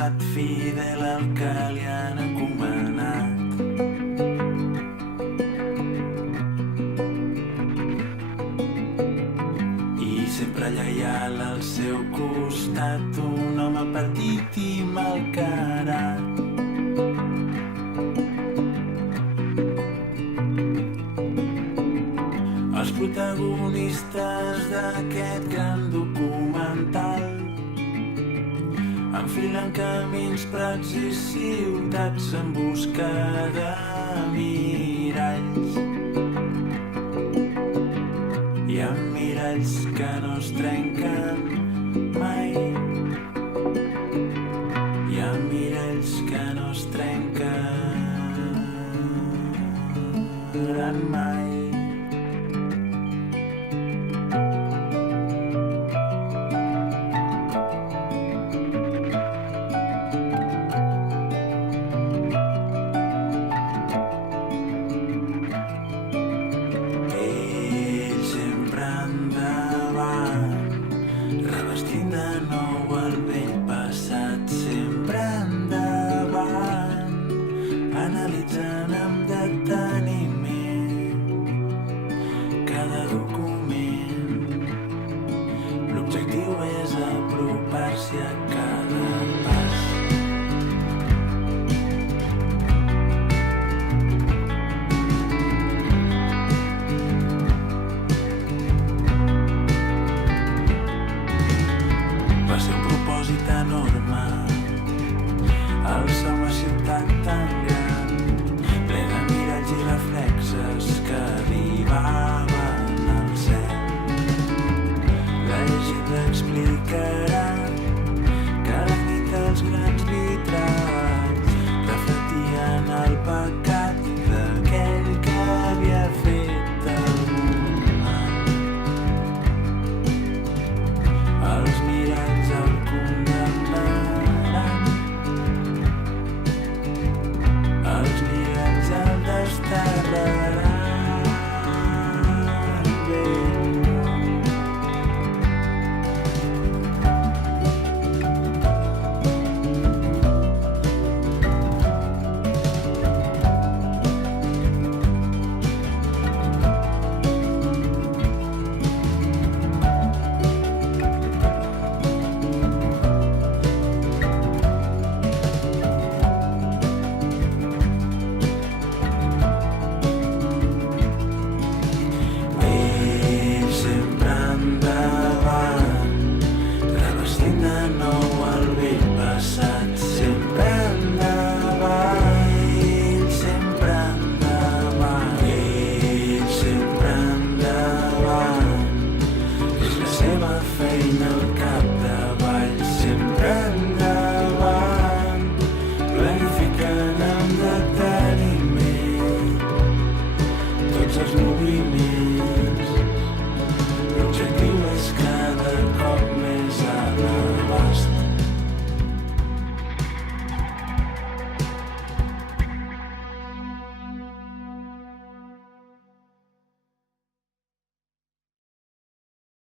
estat fidel al que li han encomanat. I sempre lleial al seu costat, un home petit i malcarat. Els protagonistes d'aquest gran documental enfilen camins, prats i ciutats en busca de miralls. Hi ha miralls que no es trenquen mai. Hi ha miralls que no es trenquen mai.